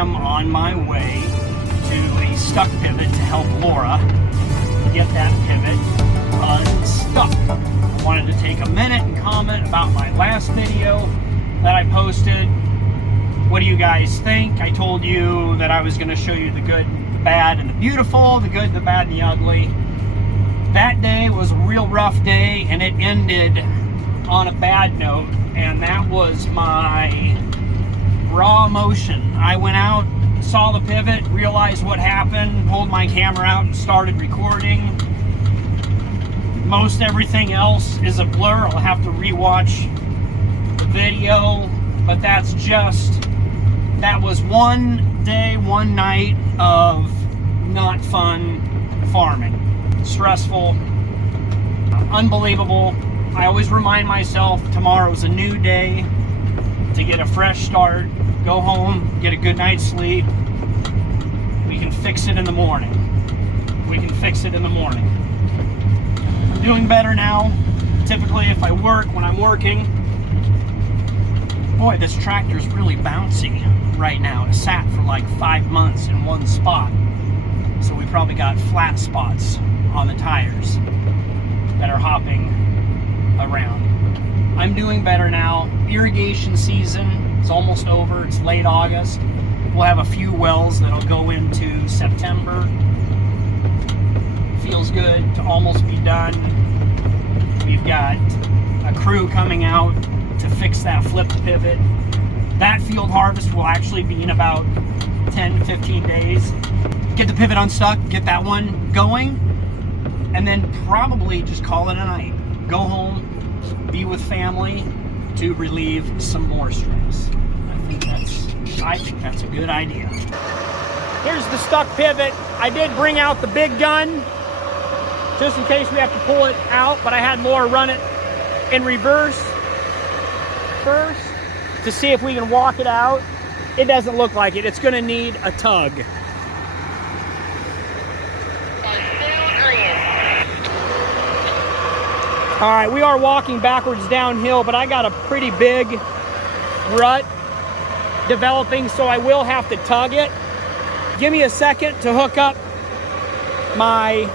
am on my way to a stuck pivot to help Laura get that pivot unstuck. I wanted to take a minute and comment about my last video that I posted. What do you guys think? I told you that I was going to show you the good, the bad, and the beautiful, the good, the bad, and the ugly. That day was a real rough day, and it ended on a bad note, and that was my raw emotion. I went out, saw the pivot, realized what happened, pulled my camera out and started recording. Most everything else is a blur. I'll have to rewatch the video, but that was one day, one night of not fun farming. Stressful, unbelievable. I always remind myself tomorrow's a new day to get a fresh start, go home, get a good night's sleep. We can fix it in the morning. We can fix it in the morning. I'm doing better now. Typically if I work, when I'm working, boy, this tractor's really bouncy right now. It sat for like 5 months in one spot. So we probably got flat spots on the tires that are hopping around. I'm doing better now. Irrigation season is almost over. It's late August. We'll have a few wells that'll go into September. Feels good to almost be done. We've got a crew coming out to fix that flipped pivot. That field harvest will actually be in about 10-15 days. Get the pivot unstuck, get that one going, and then probably just call it a night. Go home, be with family to relieve some more stress. I think that's a good idea. Here's the stuck pivot. I did bring out the big gun just in case we have to pull it out, but I had Laura run it in reverse first to see if we can walk it out. It doesn't look like it. It's gonna need a tug. All right, we are walking backwards downhill, but I got a pretty big rut developing, so I will have to tug it. Give me a second to hook up my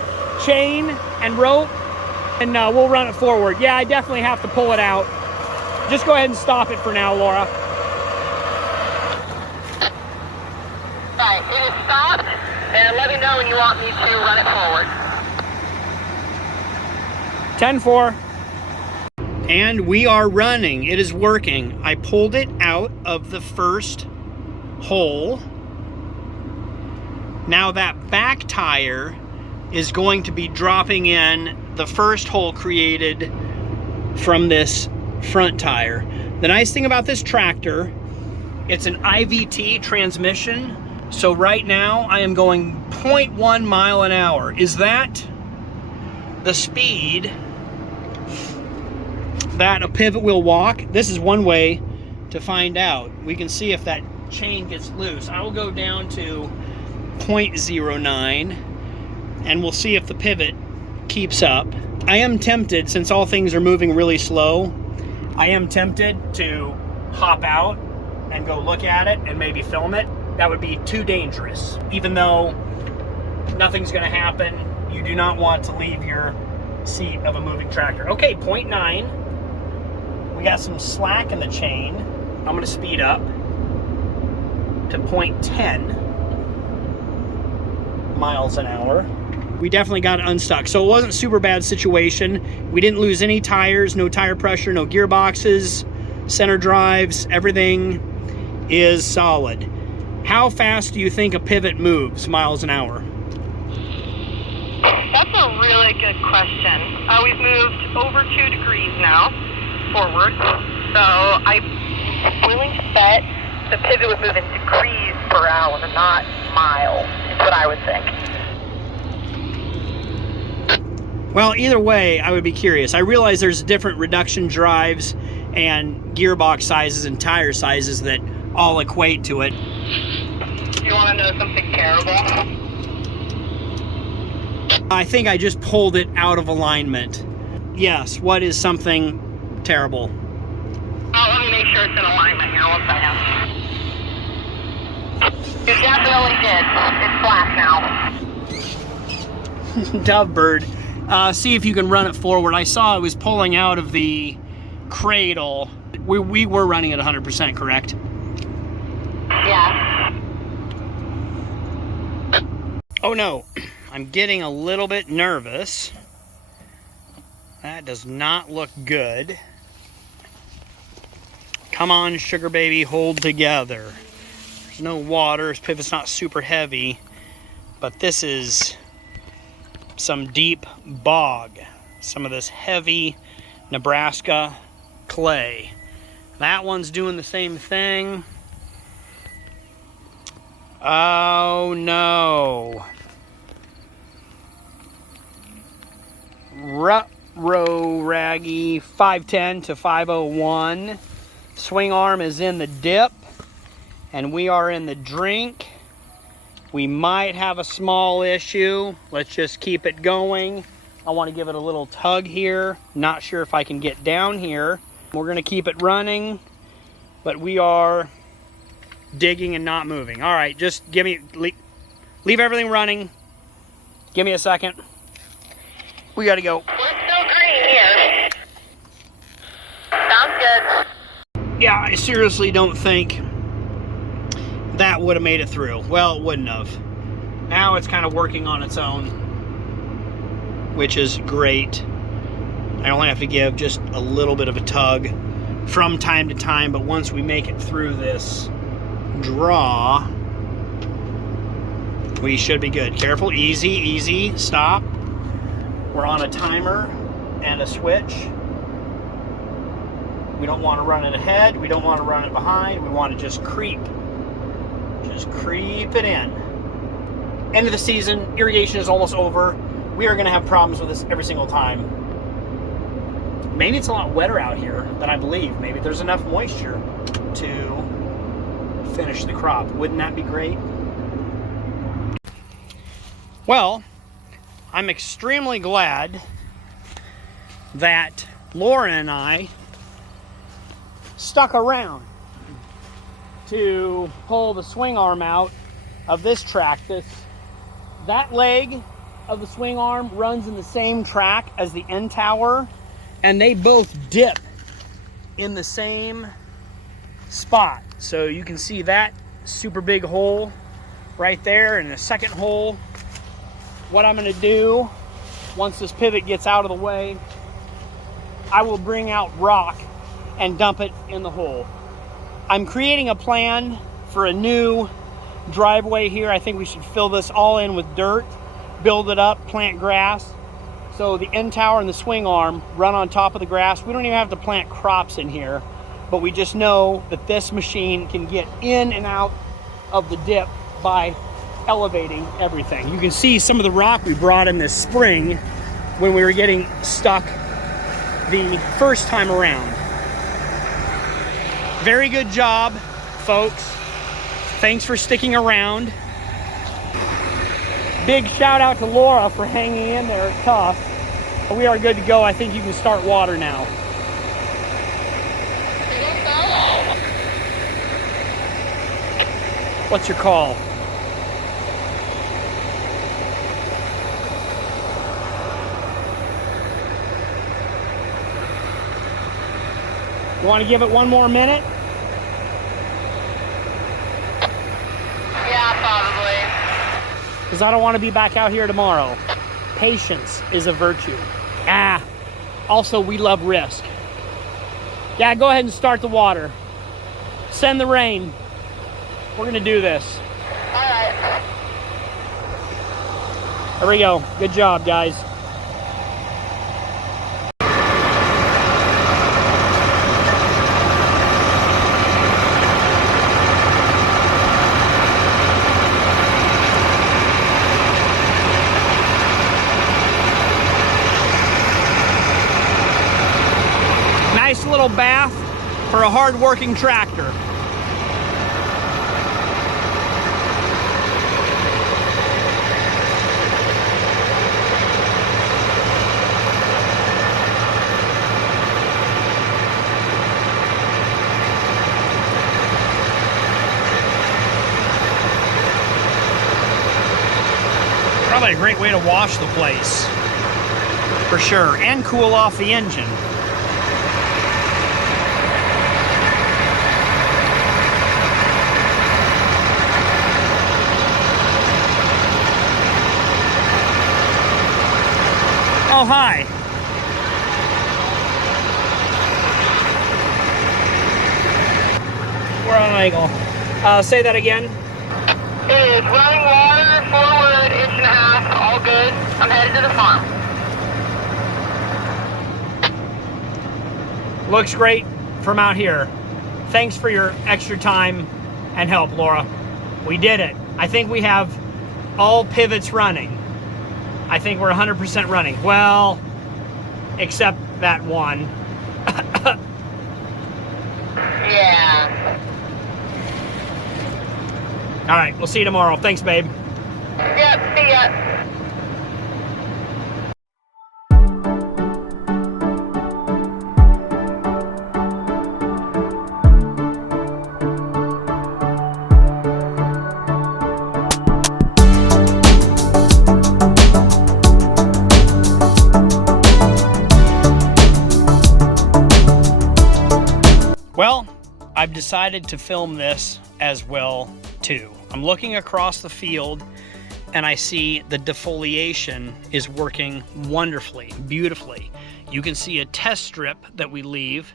chain and rope, and we'll run it forward. Yeah, I definitely have to pull it out. Just go ahead and stop it for now, Laura. Right, it is stopped, and let me know when you want me to run it forward. 10-4. And we are running. It is working. I pulled it out of the first hole. Now that back tire is going to be dropping in the first hole created from this front tire. The nice thing about this tractor, it's an IVT transmission. So right now I am going 0.1 mile an hour. Is that the speed that a pivot will walk? This is one way to find out. We can see if that chain gets loose. I will go down to 0.09 and we'll see if the pivot keeps up. I am tempted, since all things are moving really slow, I am tempted to hop out and go look at it and maybe film it. That would be too dangerous. Even though nothing's gonna happen, you do not want to leave your seat of a moving tractor. Okay, 0.9. We got some slack in the chain. I'm gonna speed up to 0.10 miles an hour. We definitely got it unstuck. So it wasn't a super bad situation. We didn't lose any tires, no tire pressure, no gearboxes, center drives, everything is solid. How fast do you think a pivot moves miles an hour? That's a really good question. We've moved over 2 degrees now forward, so I'm willing to bet the pivot would move in degrees per hour, not miles, is what I would think. Well, either way, I would be curious. I realize there's different reduction drives and gearbox sizes and tire sizes that all equate to it. You want to know something terrible? I think I just pulled it out of alignment. Yes, what is something terrible? Oh, let me make sure it's in alignment here. One second. You definitely did. It's black now. Dove bird. See if you can run it forward. I saw it was pulling out of the cradle. We were running at 100%, correct? Yeah. Oh no, I'm getting a little bit nervous. That does not look good. Come on, sugar baby, hold together. There's no water, this pivot's not super heavy, but this is some deep bog. Some of this heavy Nebraska clay. That one's doing the same thing. Oh no. Ruh-roh Raggy 510 to 501. Swing arm is in the dip and we are in the drink. We might have a small issue. Let's just keep it going. I want to give it a little tug here. Not sure if I can get down here. We're going to keep it running, but we are digging and not moving. All right, just leave everything running. Give me a second. We got to go. We're still green here. Sounds good. Yeah, I seriously don't think that would have made it through. Well, it wouldn't have. Now it's kind of working on its own, which is great. I only have to give just a little bit of a tug from time to time, but once we make it through this draw, we should be good. Careful, easy, easy, stop. We're on a timer and a switch. We don't want to run it ahead. We don't want to run it behind. We want to just creep. Just creep it in. End of the season, irrigation is almost over. We are going to have problems with this every single time. Maybe it's a lot wetter out here than I believe. Maybe there's enough moisture to finish the crop. Wouldn't that be great? Well, I'm extremely glad that Laura and I stuck around to pull the swing arm out of this track. That leg of the swing arm runs in the same track as the end tower, and they both dip in the same spot. So you can see that super big hole right there and the second hole. What I'm going to do once this pivot gets out of the way, I will bring out rock and dump it in the hole. I'm creating a plan for a new driveway here. I think we should fill this all in with dirt, build it up, plant grass. So the end tower and the swing arm run on top of the grass. We don't even have to plant crops in here, but we just know that this machine can get in and out of the dip by elevating everything. You can see some of the rock we brought in this spring when we were getting stuck the first time around. Very good job, folks. Thanks for sticking around. Big shout out to Laura for hanging in there tough. We are good to go. I think you can start water now. What's your call? You want to give it one more minute? Yeah, probably. Because I don't want to be back out here tomorrow. Patience is a virtue. Also, we love risk. Yeah, go ahead and start the water. Send the rain. We're going to do this. All right. There we go. Good job, guys. Nice little bath for a hard-working tractor. Probably a great way to wash the place, for sure, and cool off the engine. Oh, hi. We're on an angle. Say that again. It is running water, forward, 1.5 inches, all good. I'm headed to the farm. Looks great from out here. Thanks for your extra time and help, Laura. We did it. I think we have all pivots running. I think we're 100% running. Well, except that one. Yeah. All right, we'll see you tomorrow. Thanks, babe. Yep, see ya. Well, I've decided to film this as well too. I'm looking across the field and I see the defoliation is working wonderfully, beautifully. You can see a test strip that we leave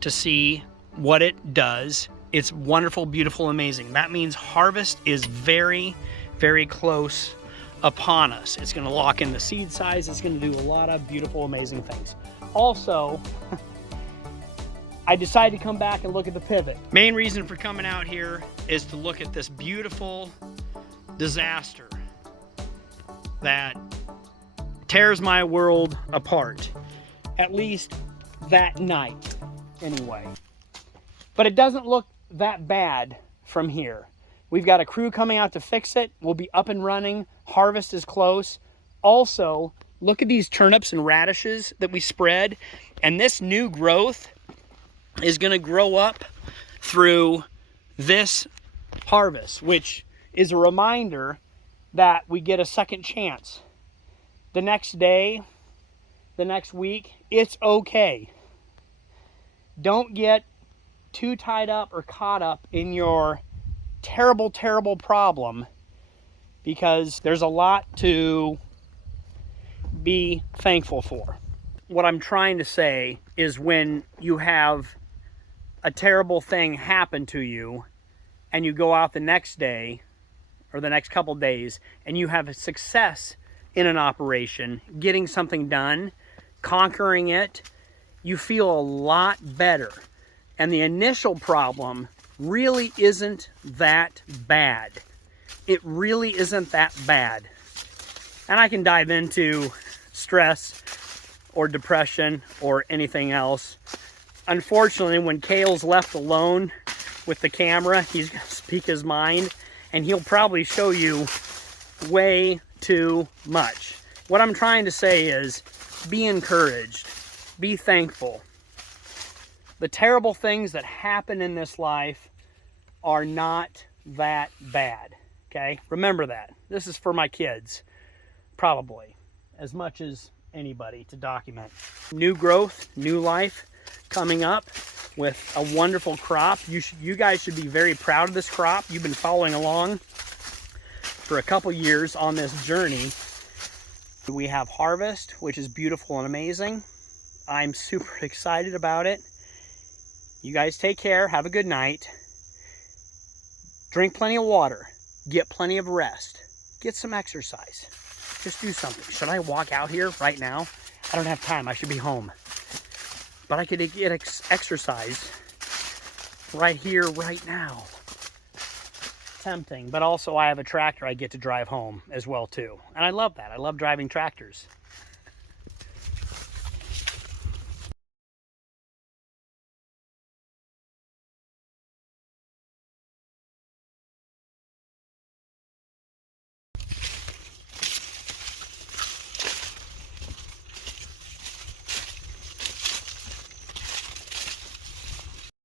to see what it does. It's wonderful, beautiful, amazing. That means harvest is very, very close upon us. It's gonna lock in the seed size. It's gonna do a lot of beautiful, amazing things. Also, I decided to come back and look at the pivot. Main reason for coming out here is to look at this beautiful disaster that tears my world apart. At least that night, anyway. But it doesn't look that bad from here. We've got a crew coming out to fix it. We'll be up and running. Harvest is close. Also, look at these turnips and radishes that we spread. And this new growth is going to grow up through this harvest, which is a reminder that we get a second chance. The next day, the next week, it's okay. Don't get too tied up or caught up in your terrible, terrible problem, because there's a lot to be thankful for. What I'm trying to say is, when you have a terrible thing happen to you and you go out the next day or the next couple days and you have a success in an operation, getting something done, conquering it, you feel a lot better. And the initial problem really isn't that bad. It really isn't that bad. And I can dive into stress or depression or anything else. Unfortunately, when Kale's left alone with the camera, he's going to speak his mind, and he'll probably show you way too much. What I'm trying to say is, be encouraged, be thankful. The terrible things that happen in this life are not that bad, okay? Remember that. This is for my kids, probably, as much as anybody, to document. New growth, new life coming up with a wonderful crop. You guys should be very proud of this crop. You've been following along for a couple years on this journey. We have harvest, which is beautiful and amazing. I'm super excited about it. You guys take care. Have a good night. Drink plenty of water. Get plenty of rest. Get some exercise. Just do something. Should I walk out here right now? I don't have time. I should be home. But I could get exercise right here, right now. Tempting, but also I have a tractor I get to drive home as well too. And I love that. I love driving tractors.